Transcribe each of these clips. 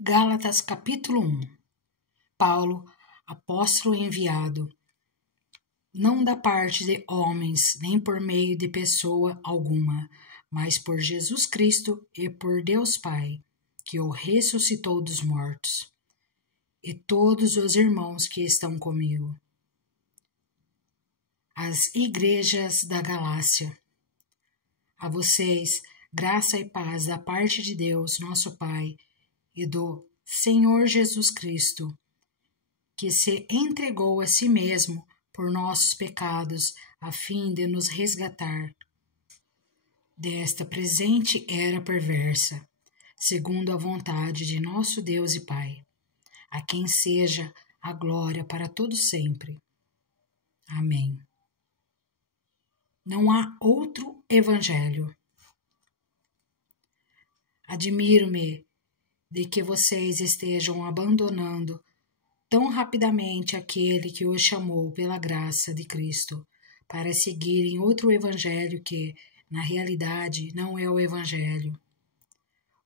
Gálatas capítulo 1. Paulo, apóstolo enviado, não da parte de homens, nem por meio de pessoa alguma, mas por Jesus Cristo e por Deus Pai, que o ressuscitou dos mortos, e todos os irmãos que estão comigo. As igrejas da Galácia. A vocês, graça e paz da parte de Deus, nosso Pai, e do Senhor Jesus Cristo, que se entregou a si mesmo por nossos pecados, a fim de nos resgatar desta presente era perversa, segundo a vontade de nosso Deus e Pai, a quem seja a glória para todo sempre. Amém. Não há outro evangelho. Admiro-me de que vocês estejam abandonando tão rapidamente aquele que os chamou pela graça de Cristo para seguirem outro evangelho que, na realidade, não é o evangelho.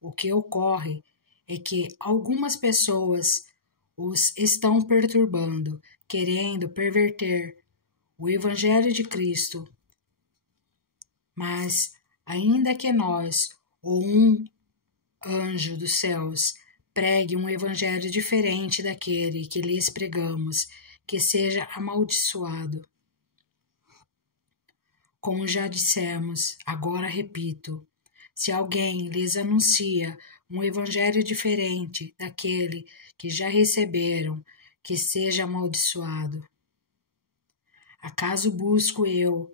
O que ocorre é que algumas pessoas os estão perturbando, querendo perverter o evangelho de Cristo. Mas, ainda que nós, ou um anjo dos céus, pregue um evangelho diferente daquele que lhes pregamos, que seja amaldiçoado. Como já dissemos, agora repito, se alguém lhes anuncia um evangelho diferente daquele que já receberam, que seja amaldiçoado. Acaso busco eu,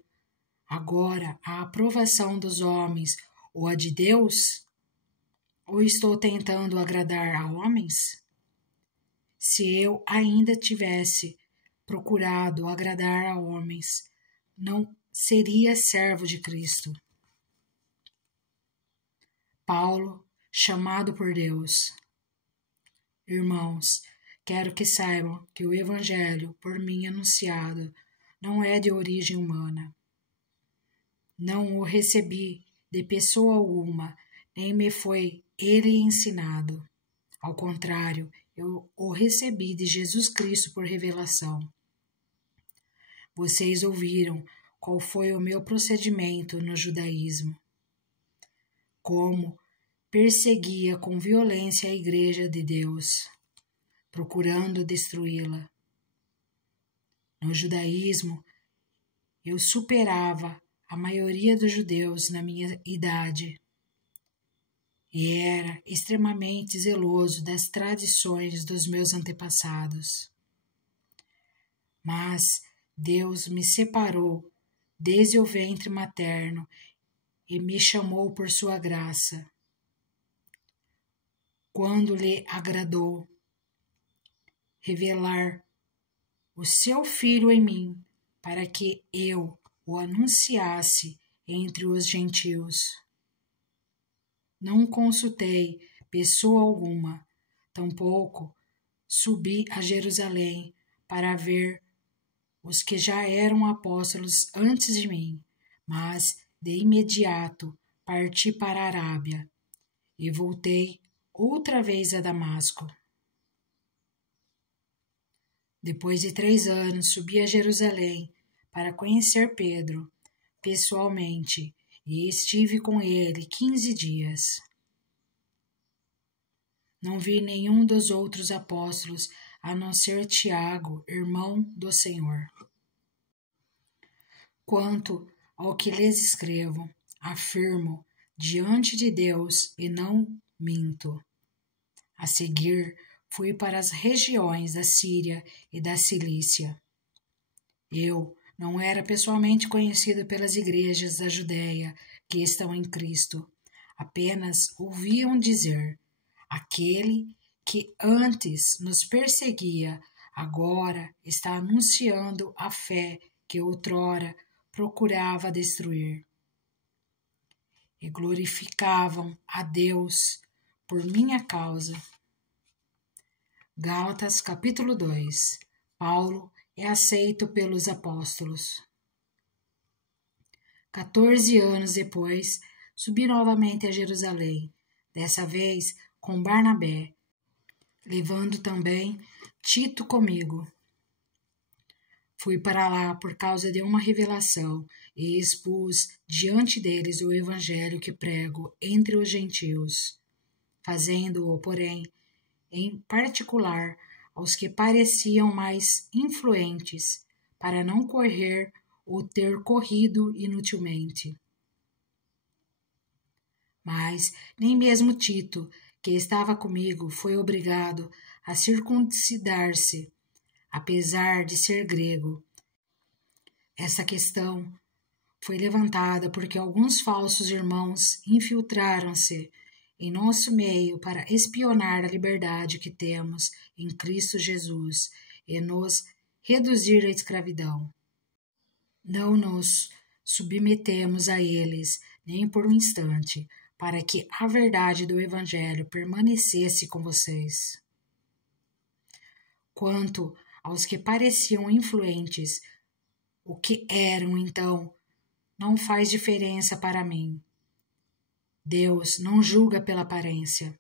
agora, a aprovação dos homens ou a de Deus? Ou estou tentando agradar a homens? Se eu ainda tivesse procurado agradar a homens, não seria servo de Cristo. Paulo, chamado por Deus. Irmãos, quero que saibam que o evangelho por mim anunciado não é de origem humana. Não o recebi de pessoa alguma, nem me foi ele ensinado. Ao contrário, eu o recebi de Jesus Cristo por revelação. Vocês ouviram qual foi o meu procedimento no judaísmo. Como perseguia com violência a igreja de Deus, procurando destruí-la. No judaísmo, eu superava a maioria dos judeus na minha idade e era extremamente zeloso das tradições dos meus antepassados. Mas Deus me separou desde o ventre materno e me chamou por sua graça, quando lhe agradou revelar o seu Filho em mim, para que eu o anunciasse entre os gentios. Não consultei pessoa alguma, tampouco subi a Jerusalém para ver os que já eram apóstolos antes de mim, mas de imediato parti para a Arábia e voltei outra vez a Damasco. Depois de 3 anos, subi a Jerusalém para conhecer Pedro pessoalmente e estive com ele 15 dias. Não vi nenhum dos outros apóstolos, a não ser Tiago, irmão do Senhor. Quanto ao que lhes escrevo, afirmo diante de Deus e não minto. A seguir, fui para as regiões da Síria e da Cilícia. Eu não era pessoalmente conhecido pelas igrejas da Judéia que estão em Cristo. Apenas ouviam dizer: aquele que antes nos perseguia, agora está anunciando a fé que outrora procurava destruir. E glorificavam a Deus por minha causa. Gálatas capítulo 2. Paulo é aceito pelos apóstolos. 14 anos depois, subi novamente a Jerusalém, dessa vez com Barnabé, levando também Tito comigo. Fui para lá por causa de uma revelação e expus diante deles o evangelho que prego entre os gentios, fazendo-o, porém, em particular aos que pareciam mais influentes, para não correr ou ter corrido inutilmente. Mas nem mesmo Tito, que estava comigo, foi obrigado a circuncidar-se, apesar de ser grego. Essa questão foi levantada porque alguns falsos irmãos infiltraram-se em nosso meio para espionar a liberdade que temos em Cristo Jesus e nos reduzir à escravidão. Não nos submetemos a eles nem por um instante, para que a verdade do Evangelho permanecesse com vocês. Quanto aos que pareciam influentes, o que eram então não faz diferença para mim. Deus não julga pela aparência.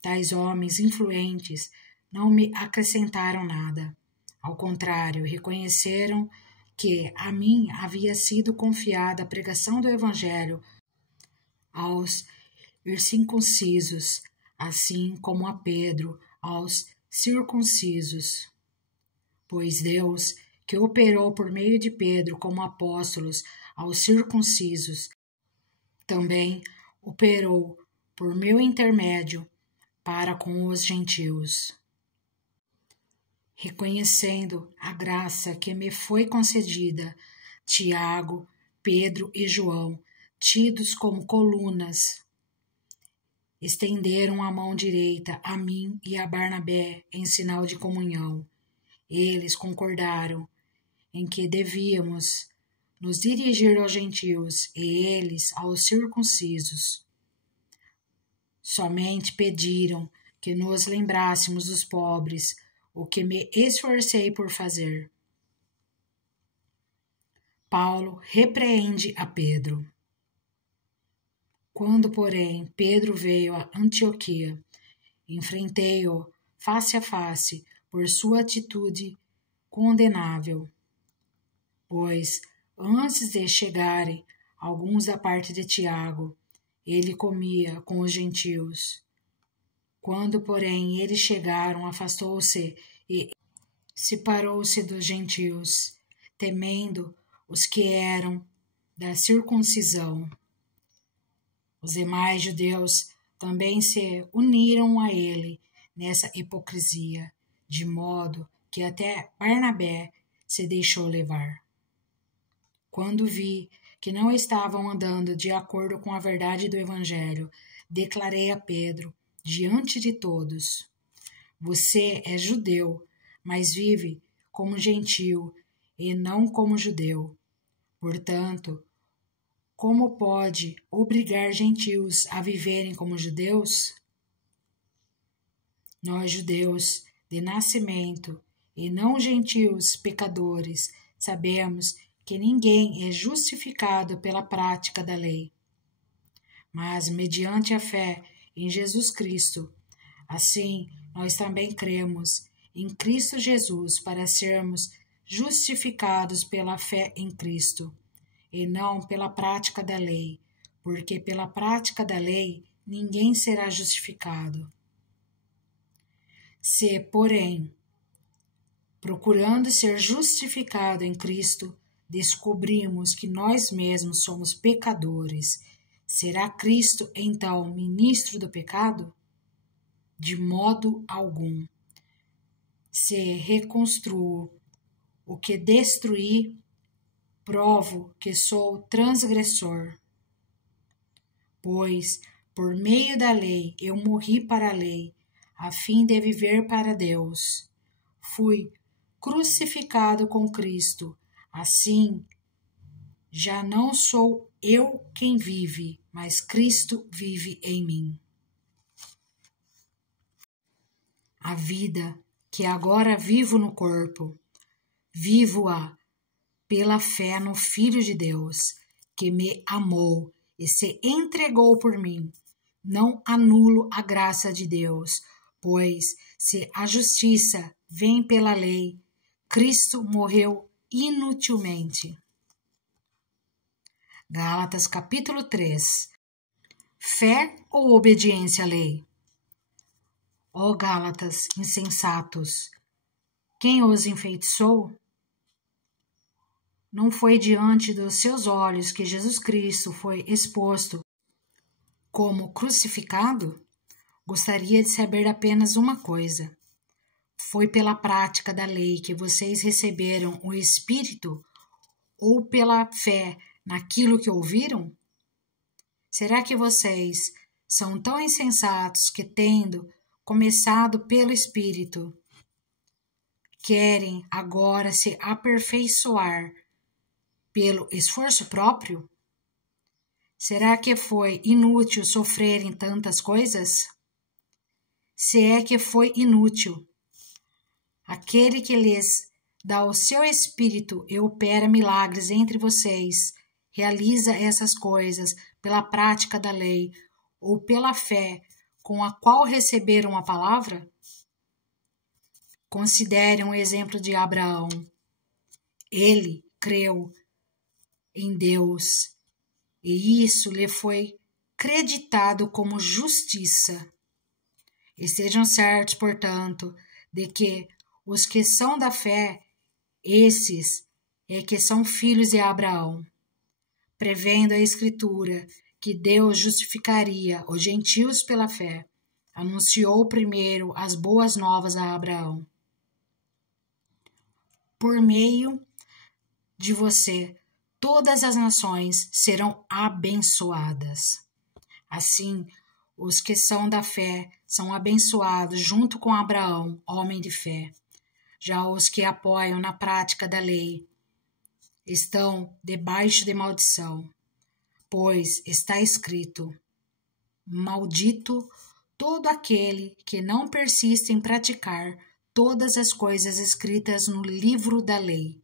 Tais homens influentes não me acrescentaram nada. Ao contrário, reconheceram que a mim havia sido confiada a pregação do Evangelho aos incircuncisos, assim como a Pedro aos circuncisos. Pois Deus, que operou por meio de Pedro como apóstolos aos circuncisos, também operou por meu intermédio para com os gentios. Reconhecendo a graça que me foi concedida, Tiago, Pedro e João, tidos como colunas, estenderam a mão direita a mim e a Barnabé em sinal de comunhão. Eles concordaram em que devíamos nos dirigir aos gentios e eles aos circuncisos. Somente pediram que nos lembrássemos dos pobres, o que me esforcei por fazer. Paulo repreende a Pedro. Quando, porém, Pedro veio a Antioquia, enfrentei-o face a face por sua atitude condenável, pois, antes de chegarem alguns da parte de Tiago, ele comia com os gentios. Quando, porém, eles chegaram, afastou-se e separou-se dos gentios, temendo os que eram da circuncisão. Os demais judeus também se uniram a ele nessa hipocrisia, de modo que até Barnabé se deixou levar. Quando vi que não estavam andando de acordo com a verdade do Evangelho, declarei a Pedro, diante de todos: você é judeu, mas vive como gentio e não como judeu. Portanto, como pode obrigar gentios a viverem como judeus? Nós, judeus de nascimento, e não gentios pecadores, sabemos que ninguém é justificado pela prática da lei, mas mediante a fé em Jesus Cristo. Assim, nós também cremos em Cristo Jesus para sermos justificados pela fé em Cristo, e não pela prática da lei, porque pela prática da lei ninguém será justificado. Se, porém, procurando ser justificado em Cristo, descobrimos que nós mesmos somos pecadores, será Cristo então ministro do pecado? De modo algum. Se reconstruo o que destruí, provo que sou transgressor. Pois, por meio da lei, eu morri para a lei, a fim de viver para Deus. Fui crucificado com Cristo. Assim, já não sou eu quem vive, mas Cristo vive em mim. A vida que agora vivo no corpo, vivo-a pela fé no Filho de Deus, que me amou e se entregou por mim. Não anulo a graça de Deus, Pois, se a justiça vem pela lei, Cristo morreu inutilmente. Gálatas capítulo 3. Fé ou obediência à lei? Ó Gálatas, insensatos, quem os enfeitiçou? Não foi diante dos seus olhos que Jesus Cristo foi exposto como crucificado? Gostaria de saber apenas uma coisa. Foi pela prática da lei que vocês receberam o Espírito ou pela fé naquilo que ouviram? Será que vocês são tão insensatos que, tendo começado pelo Espírito, querem agora se aperfeiçoar pelo esforço próprio? Será que foi inútil sofrerem tantas coisas? Se é que foi inútil, aquele que lhes dá o seu Espírito e opera milagres entre vocês, realiza essas coisas pela prática da lei ou pela fé com a qual receberam a palavra? Considere um exemplo de Abraão. Ele creu em Deus e isso lhe foi creditado como justiça. Estejam certos, portanto, de que os que são da fé, esses é que são filhos de Abraão. Prevendo a Escritura que Deus justificaria os gentios pela fé, anunciou primeiro as boas novas a Abraão. Por meio de você, todas as nações serão abençoadas. Assim, os que são da fé são abençoados junto com Abraão, homem de fé. Já os que apoiam na prática da lei estão debaixo de maldição, pois está escrito: maldito todo aquele que não persiste em praticar todas as coisas escritas no livro da lei.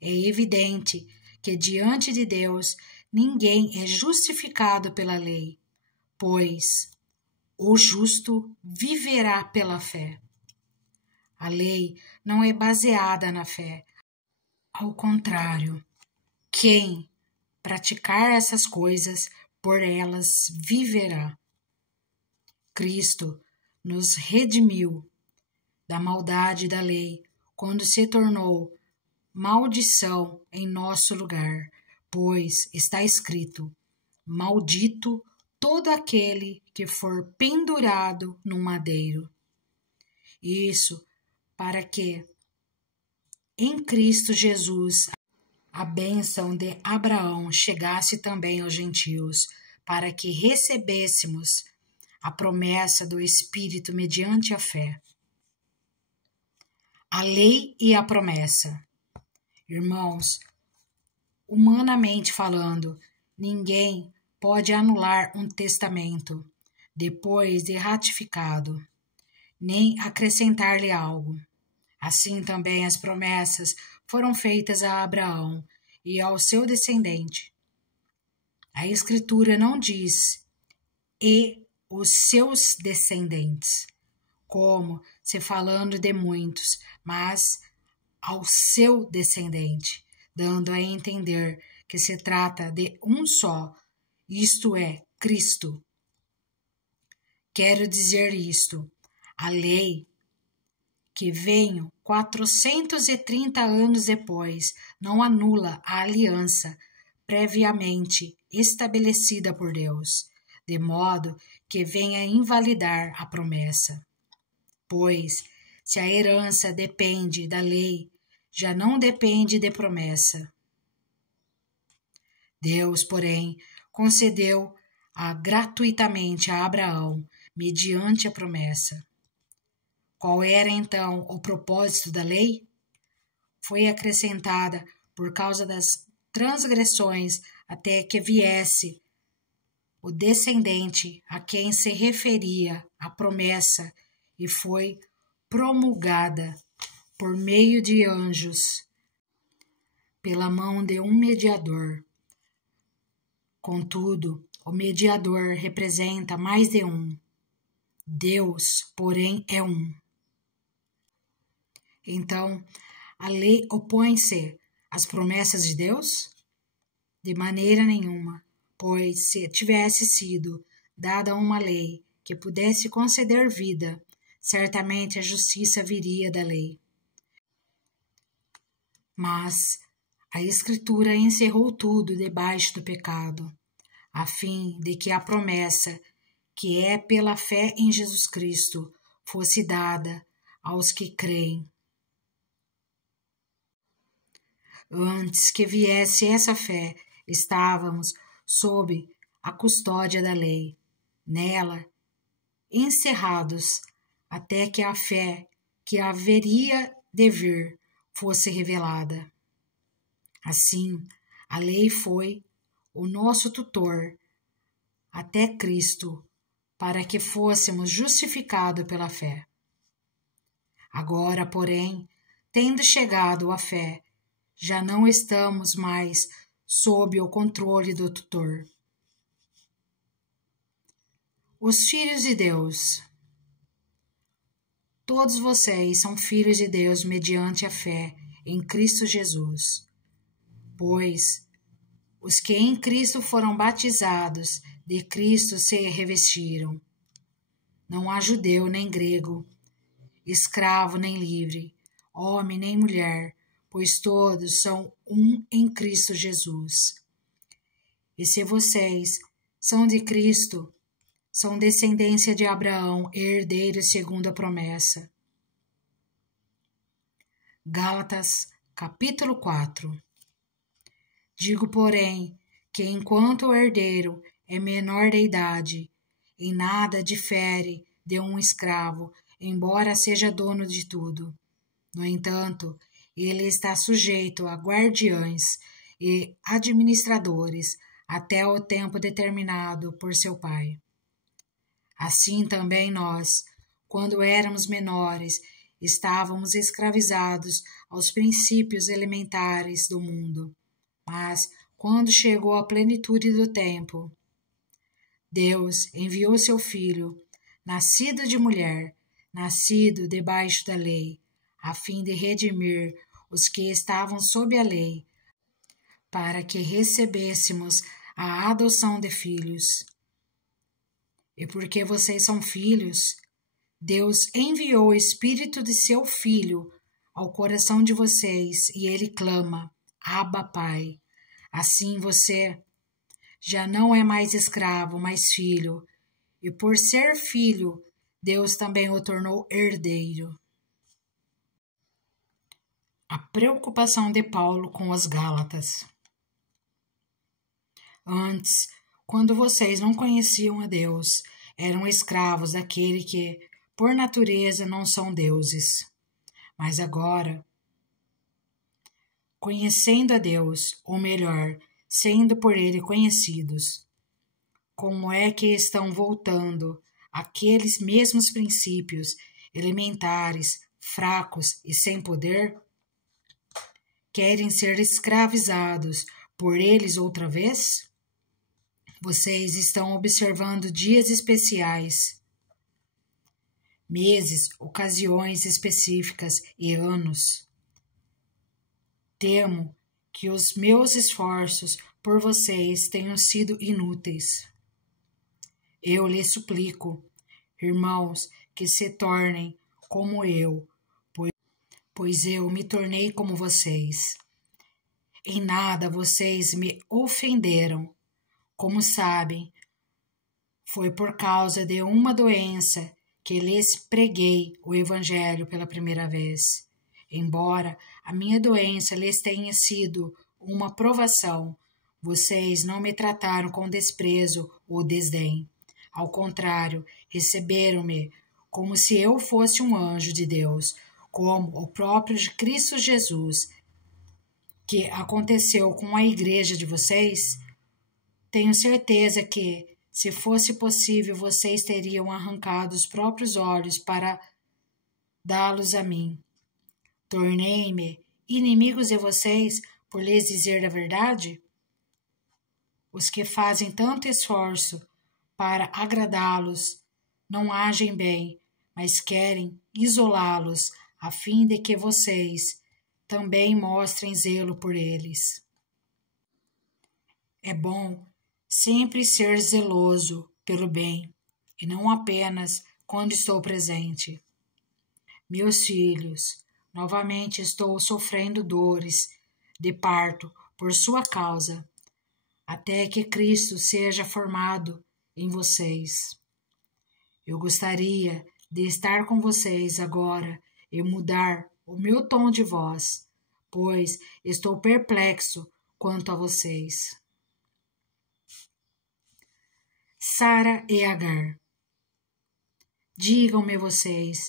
É evidente que diante de Deus ninguém é justificado pela lei, pois o justo viverá pela fé. A lei não é baseada na fé. Ao contrário, quem praticar essas coisas, por elas viverá. Cristo nos redimiu da maldade da lei quando se tornou maldição em nosso lugar, pois está escrito: maldito todo aquele que for pendurado no madeiro. Isso para que em Cristo Jesus a bênção de Abraão chegasse também aos gentios, para que recebêssemos a promessa do Espírito mediante a fé. A lei e a promessa. Irmãos, humanamente falando, ninguém pode anular um testamento depois de ratificado, nem acrescentar-lhe algo. Assim também as promessas foram feitas a Abraão e ao seu descendente. A Escritura não diz "e os seus descendentes", como se falando de muitos, mas ao seu descendente, dando a entender que se trata de um só, isto é, Cristo. Quero dizer isto: a lei que veio 430 anos depois não anula a aliança previamente estabelecida por Deus, de modo que venha invalidar a promessa. Pois, se a herança depende da lei, já não depende de promessa. Deus, porém, concedeu-a gratuitamente a Abraão, mediante a promessa. Qual era, então, o propósito da lei? Foi acrescentada por causa das transgressões até que viesse o descendente a quem se referia a promessa e foi promulgada por meio de anjos, pela mão de um mediador. Contudo, o mediador representa mais de um. Deus, porém, é um. Então, a lei opõe-se às promessas de Deus? De maneira nenhuma, pois se tivesse sido dada uma lei que pudesse conceder vida, certamente a justiça viria da lei. Mas a Escritura encerrou tudo debaixo do pecado, a fim de que a promessa, que é pela fé em Jesus Cristo, fosse dada aos que creem. Antes que viesse essa fé, estávamos sob a custódia da lei, nela, encerrados, até que a fé que haveria de vir fosse revelada. Assim, a lei foi o nosso tutor até Cristo, para que fôssemos justificados pela fé. Agora, porém, tendo chegado a fé, já não estamos mais sob o controle do tutor. Os filhos de Deus. Todos vocês são filhos de Deus mediante a fé em Cristo Jesus. Pois os que em Cristo foram batizados, de Cristo se revestiram. Não há judeu nem grego, escravo nem livre, homem nem mulher, pois todos são um em Cristo Jesus. E se vocês são de Cristo, são descendência de Abraão, herdeiros segundo a promessa. Gálatas, capítulo 4. Digo, porém, que enquanto o herdeiro é menor de idade, em nada difere de um escravo, embora seja dono de tudo. No entanto, ele está sujeito a guardiães e administradores até o tempo determinado por seu pai. Assim também nós, quando éramos menores, estávamos escravizados aos princípios elementares do mundo. Mas, quando chegou a plenitude do tempo, Deus enviou seu Filho, nascido de mulher, nascido debaixo da lei, a fim de redimir os que estavam sob a lei, para que recebêssemos a adoção de filhos. E porque vocês são filhos, Deus enviou o Espírito de seu Filho ao coração de vocês, e ele clama: Abba, Pai. Assim você já não é mais escravo, mas filho, e por ser filho, Deus também o tornou herdeiro. A preocupação de Paulo com os Gálatas. Antes, quando vocês não conheciam a Deus, eram escravos daquele que, por natureza, não são deuses. Mas agora, conhecendo a Deus, ou melhor, sendo por ele conhecidos, como é que estão voltando aqueles mesmos princípios elementares, fracos e sem poder? Querem ser escravizados por eles outra vez? Vocês estão observando dias especiais, meses, ocasiões específicas e anos. Temo que os meus esforços por vocês tenham sido inúteis. Eu lhes suplico, irmãos, que se tornem como eu, pois eu me tornei como vocês. Em nada vocês me ofenderam. Como sabem, foi por causa de uma doença que lhes preguei o Evangelho pela primeira vez. Embora a minha doença lhes tenha sido uma provação, vocês não me trataram com desprezo ou desdém. Ao contrário, receberam-me como se eu fosse um anjo de Deus, como o próprio Cristo Jesus, que aconteceu com a igreja de vocês. Tenho certeza que, se fosse possível, vocês teriam arrancado os próprios olhos para dá-los a mim. Tornei-me inimigos de vocês por lhes dizer a verdade? Os que fazem tanto esforço para agradá-los não agem bem, mas querem isolá-los, a fim de que vocês também mostrem zelo por eles. É bom sempre ser zeloso pelo bem, e não apenas quando estou presente. Meus filhos, novamente estou sofrendo dores de parto por sua causa, até que Cristo seja formado em vocês. Eu gostaria de estar com vocês agora e mudar o meu tom de voz, pois estou perplexo quanto a vocês. Sara e Agar. Digam-me vocês,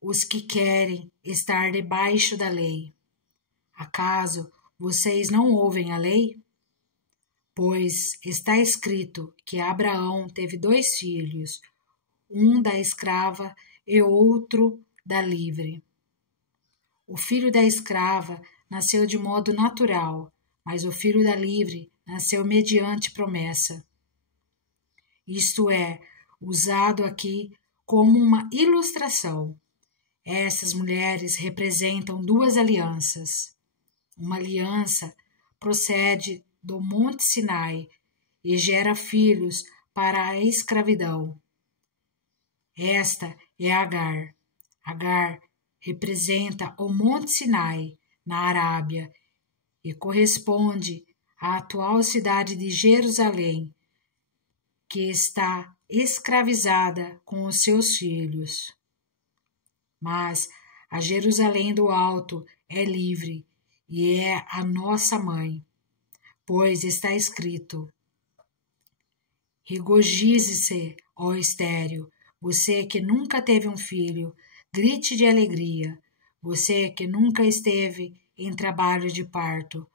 os que querem estar debaixo da lei. Acaso vocês não ouvem a lei? Pois está escrito que Abraão teve 2 filhos, um da escrava e outro da livre. O filho da escrava nasceu de modo natural, mas o filho da livre nasceu mediante promessa. Isto é, usado aqui como uma ilustração. Essas mulheres representam 2 alianças. Uma aliança procede do Monte Sinai e gera filhos para a escravidão. Esta é Agar. Agar representa o Monte Sinai, na Arábia, e corresponde à atual cidade de Jerusalém, que está escravizada com os seus filhos. Mas a Jerusalém do Alto é livre e é a nossa mãe, pois está escrito: regozije-se, ó estéril, você que nunca teve um filho, grite de alegria, você que nunca esteve em trabalho de parto,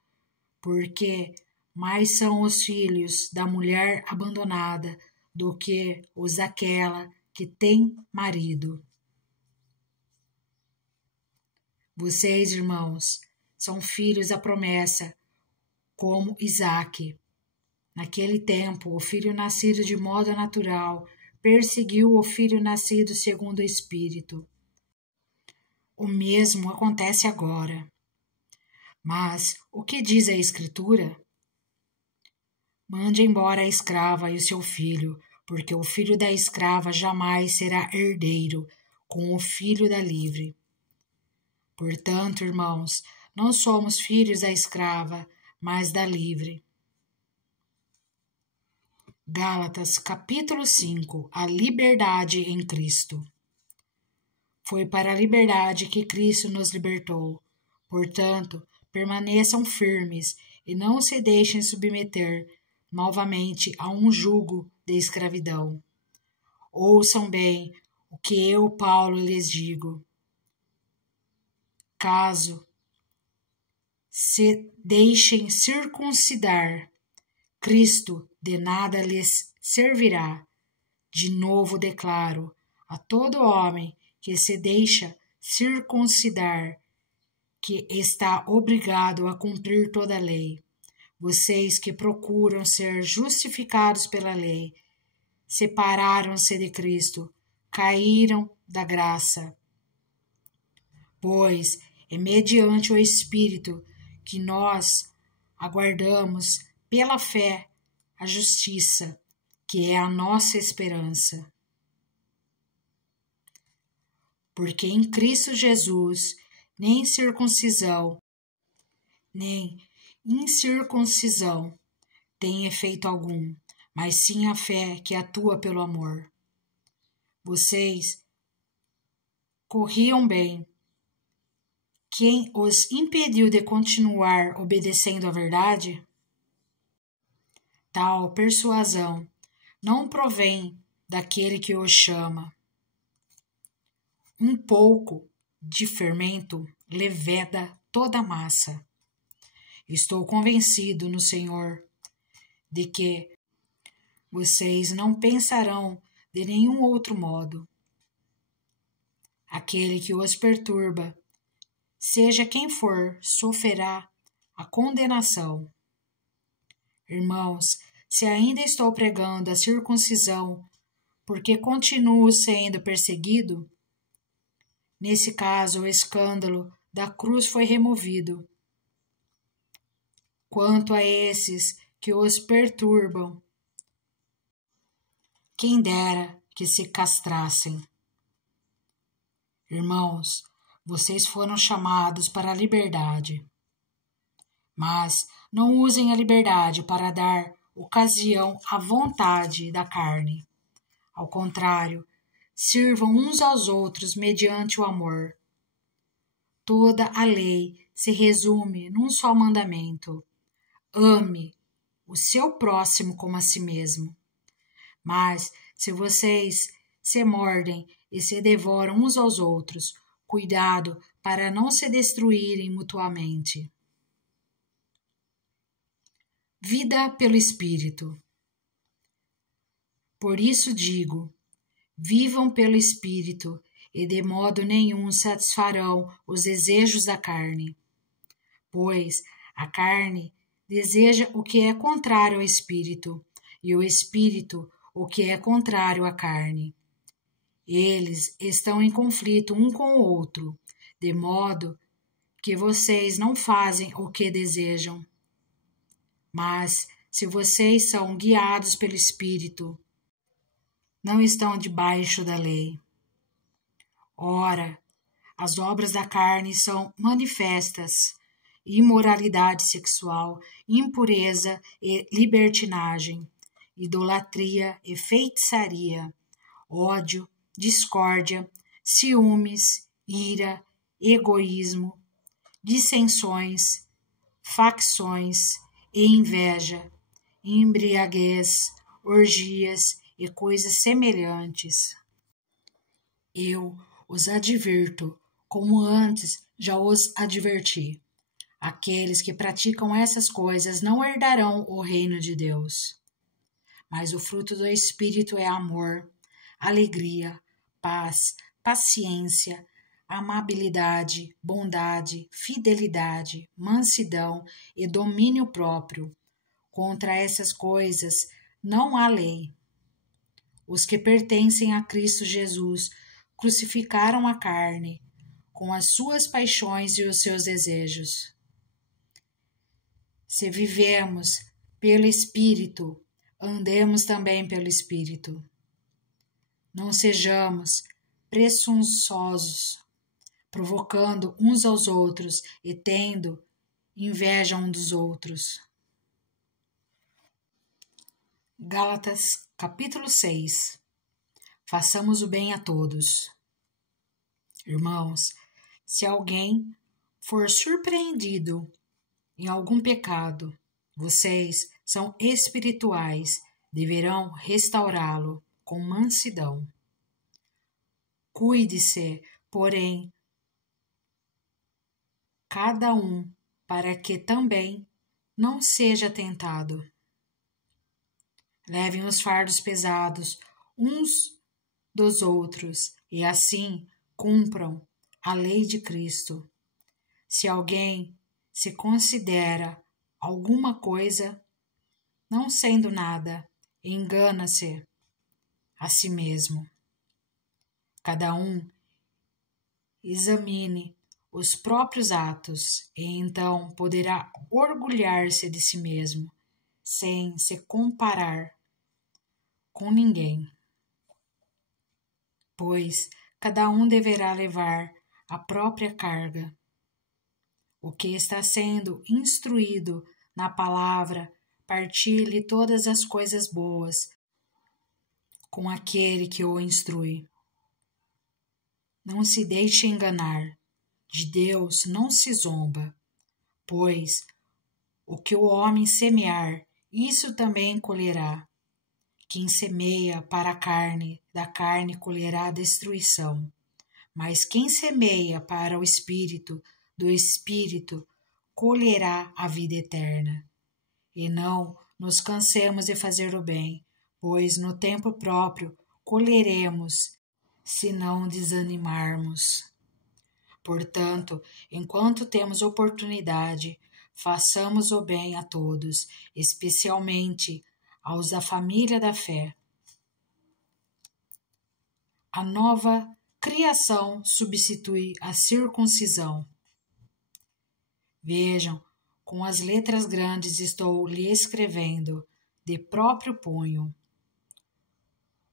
porque mais são os filhos da mulher abandonada do que os daquela que tem marido. Vocês, irmãos, são filhos da promessa, como Isaque. Naquele tempo, o filho nascido de modo natural perseguiu o filho nascido segundo o Espírito. O mesmo acontece agora. Mas o que diz a Escritura? Mande embora a escrava e o seu filho, porque o filho da escrava jamais será herdeiro com o filho da livre. Portanto, irmãos, não somos filhos da escrava, mas da livre. Gálatas, capítulo 5. A liberdade em Cristo. Foi para a liberdade que Cristo nos libertou. Portanto, permaneçam firmes e não se deixem submeter novamente a um jugo de escravidão. Ouçam bem o que eu, Paulo, lhes digo. Caso se deixem circuncidar, Cristo de nada lhes servirá. De novo declaro a todo homem que se deixa circuncidar que está obrigado a cumprir toda a lei. Vocês que procuram ser justificados pela lei, separaram-se de Cristo, caíram da graça. Pois é mediante o Espírito que nós aguardamos pela fé a justiça, que é a nossa esperança. Porque em Cristo Jesus nem circuncisão, nem incircuncisão tem efeito algum, mas sim a fé que atua pelo amor. Vocês corriam bem. Quem os impediu de continuar obedecendo à verdade? Tal persuasão não provém daquele que os chama. Um pouco de fermento leveda toda a massa. Estou convencido no Senhor de que vocês não pensarão de nenhum outro modo. Aquele que os perturba, seja quem for, sofrerá a condenação. Irmãos, se ainda estou pregando a circuncisão, porque continuo sendo perseguido? Nesse caso, o escândalo da cruz foi removido. Quanto a esses que os perturbam, quem dera que se castrassem. Irmãos, vocês foram chamados para a liberdade. Mas não usem a liberdade para dar ocasião à vontade da carne. Ao contrário, sirvam uns aos outros mediante o amor. Toda a lei se resume num só mandamento: ame o seu próximo como a si mesmo. Mas, se vocês se mordem e se devoram uns aos outros, cuidado para não se destruírem mutuamente. Vida pelo Espírito. Por isso digo, vivam pelo Espírito, e de modo nenhum satisfarão os desejos da carne. Pois a carne deseja o que é contrário ao Espírito, e o Espírito o que é contrário à carne. Eles estão em conflito um com o outro, de modo que vocês não fazem o que desejam. Mas, se vocês são guiados pelo Espírito, não estão debaixo da lei. Ora, as obras da carne são manifestas: imoralidade sexual, impureza e libertinagem, idolatria e feitiçaria, ódio, discórdia, ciúmes, ira, egoísmo, dissensões, facções e inveja, embriaguez, orgias e coisas semelhantes. Eu os advirto, como antes já os adverti. Aqueles que praticam essas coisas não herdarão o reino de Deus. Mas o fruto do Espírito é amor, alegria, paz, paciência, amabilidade, bondade, fidelidade, mansidão e domínio próprio. Contra essas coisas não há lei. Os que pertencem a Cristo Jesus crucificaram a carne, com as suas paixões e os seus desejos. Se vivemos pelo Espírito, andemos também pelo Espírito. Não sejamos presunçosos, provocando uns aos outros e tendo inveja uns dos outros. Gálatas, capítulo 6. Façamos o bem a todos. Irmãos, se alguém for surpreendido em algum pecado, vocês são espirituais, deverão restaurá-lo com mansidão. Cuide-se, porém, cada um, para que também não seja tentado. Levem os fardos pesados uns dos outros e assim cumpram a lei de Cristo. Se alguém se considera alguma coisa, não sendo nada, engana-se a si mesmo. Cada um examine os próprios atos e então poderá orgulhar-se de si mesmo, sem se comparar com ninguém. Pois cada um deverá levar a própria carga. O que está sendo instruído na palavra, partilhe todas as coisas boas com aquele que o instrui. Não se deixe enganar, de Deus não se zomba, pois o que o homem semear, isso também colherá. Quem semeia para a carne, da carne colherá a destruição. Mas quem semeia para o Espírito, do Espírito colherá a vida eterna. E não nos cansemos de fazer o bem, pois no tempo próprio colheremos, se não desanimarmos. Portanto, enquanto temos oportunidade, façamos o bem a todos, especialmente aos da família da fé. a nova criação substitui a circuncisão. Vejam, com as letras grandes estou lhe escrevendo, de próprio punho.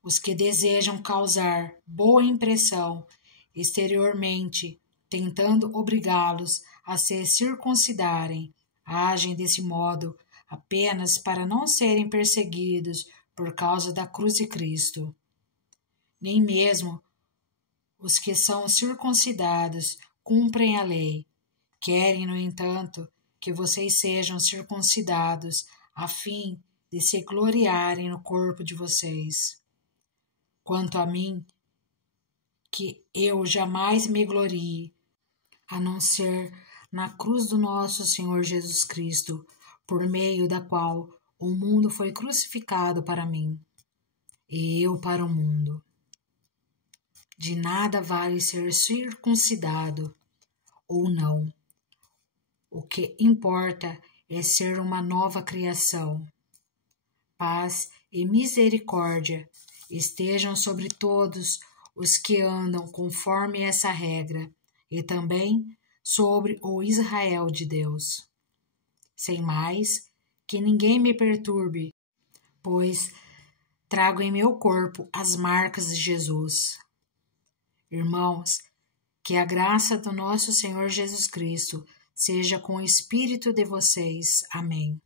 Os que desejam causar boa impressão exteriormente, tentando obrigá-los a se circuncidarem, agem desse modo apenas para não serem perseguidos por causa da cruz de Cristo. Nem mesmo os que são circuncidados cumprem a lei. Querem, no entanto, que vocês sejam circuncidados, a fim de se gloriarem no corpo de vocês. Quanto a mim, que eu jamais me glorie, a não ser na cruz do nosso Senhor Jesus Cristo, por meio da qual o mundo foi crucificado para mim, e eu para o mundo. De nada vale ser circuncidado ou não. O que importa é ser uma nova criação. Paz e misericórdia estejam sobre todos os que andam conforme essa regra, e também sobre o Israel de Deus. Sem mais, que ninguém me perturbe, pois trago em meu corpo as marcas de Jesus. Irmãos, que a graça do nosso Senhor Jesus Cristo seja com o espírito de vocês. Amém.